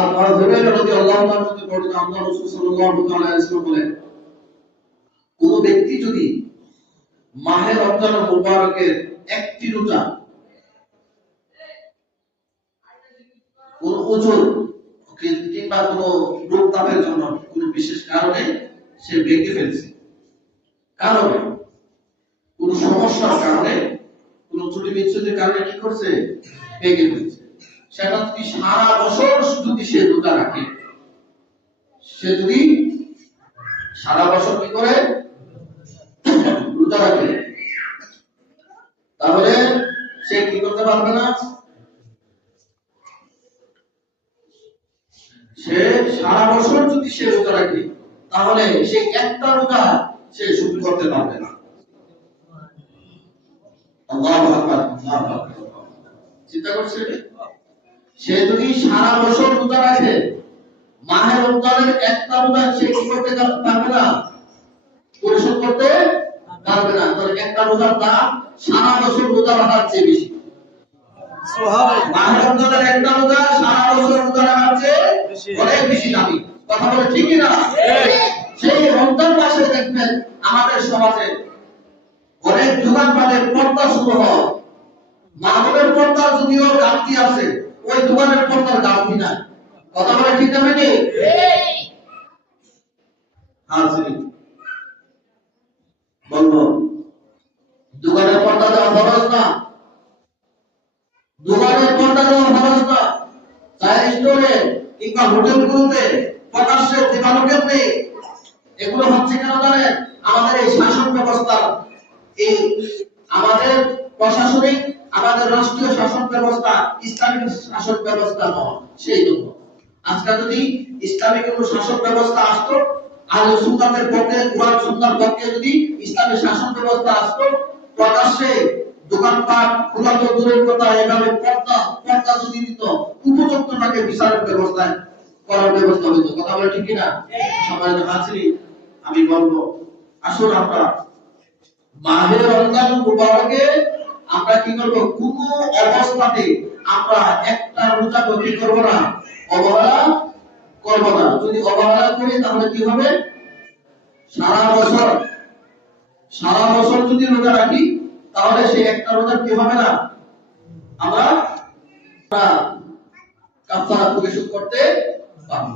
আবু হুরায়রা রাদিয়াল্লাহু তাআলা থেকে বর্ণিত আল্লাহর রাসূল সাল্লাল্লাহু আলাইহি ওয়াসাল্লাম বলেন, কোন ব্যক্তি যদি মাহে রমজান মুবারকের একটি রোজা কোন ওজোর কিংবা কোন রোগ তাপের জন্য কোন বিশেষ কারণে সে ভেঙে ফেলছে, কারণে কোন সমস্যার কারণে কোন ত্রুটি বিচ্ছুতির কারণে কি করছে, ভেঙে ফেলছে, সেটা যদি সারা বছর যদি সে রোজা রাখে, সে যদি সারা বছর কি করে রোজা রাখে, তাহলে সে কি করতে পারবে না, সে সারা বছর যদি সে রোজা রাখে তাহলে সে একটা রোজা সে শুরু করতে পারবে না। আল্লাহু আকবার, আল্লাহু আকবার। চিন্তা করছে, সে যদি সারা বছর রোজা রাখে, মাহে রমজানের একটা রোজা সে কি করতে পারবে না, পরিশোধ করতে পারবে না, তাহলে একটা রোজার দাম সারা বছর রোজা রাখার চেয়ে বেশি। মাহে রমজানের একটা রোজা সারা বছর রোজা রাখার চেয়ে অনেক বেশি দামি। কথা বলে ঠিক না? সেই রমজান মাসে দেখবেন আমাদের সমাজে অনেক দোকানপাটের পর্দা শুরু হয়, মাহফিলের পর্দা যদিও ঘাটতি আছে, ওই দোকানের পর্দার ঘাটতি নাই। কথা বলে ঠিক না? হাজির বলবো, দোকানের পর্দা দেওয়া ফরজ না, দোকানের পর্দা দেওয়া ফরজ না, চায়ের স্টোরে কিংবা হোটেলগুলোতে প্রকাশ্যে দিবালোকের নেই। এগুলো হচ্ছে কেন জানেন? আমাদের এই শাসন ব্যবস্থা, এই আমাদের প্রশাসনিক, আমাদের রাষ্ট্রীয় শাসন ব্যবস্থা ইসলামিক শাসন ব্যবস্থা নয়, সেই জন্য। আজকে যদি ইসলামিক কোন শাসন ব্যবস্থা আসতো, আহলে সুন্নাতের পক্ষে, কোরআন সুন্নাহর পক্ষে যদি ইসলামিক শাসন ব্যবস্থা আসতো, প্রকাশ্যে দোকানপাট খোলা তো দূরের কথা, এভাবে পর্দা যদি দিত, উপযুক্ত তাকে বিচারের ব্যবস্থায় করার ব্যবস্থা হইত। কথা বলে ঠিক না? সবাই হাজির, আমি বলবো, আসুন আমরা মাহে রমজান মুবারকে আমরা কি করব, কোন অবস্থাতে আমরা একটা রোজা কি করব না, অবহেলা করব না। যদি অবহেলা করি তাহলে কি হবে, সারা বছর যদি রোজা রাখি তাহলে সেই একটা রোজা কি হবে না, আমরা কাফারা পরিশোধ করতে পারবো।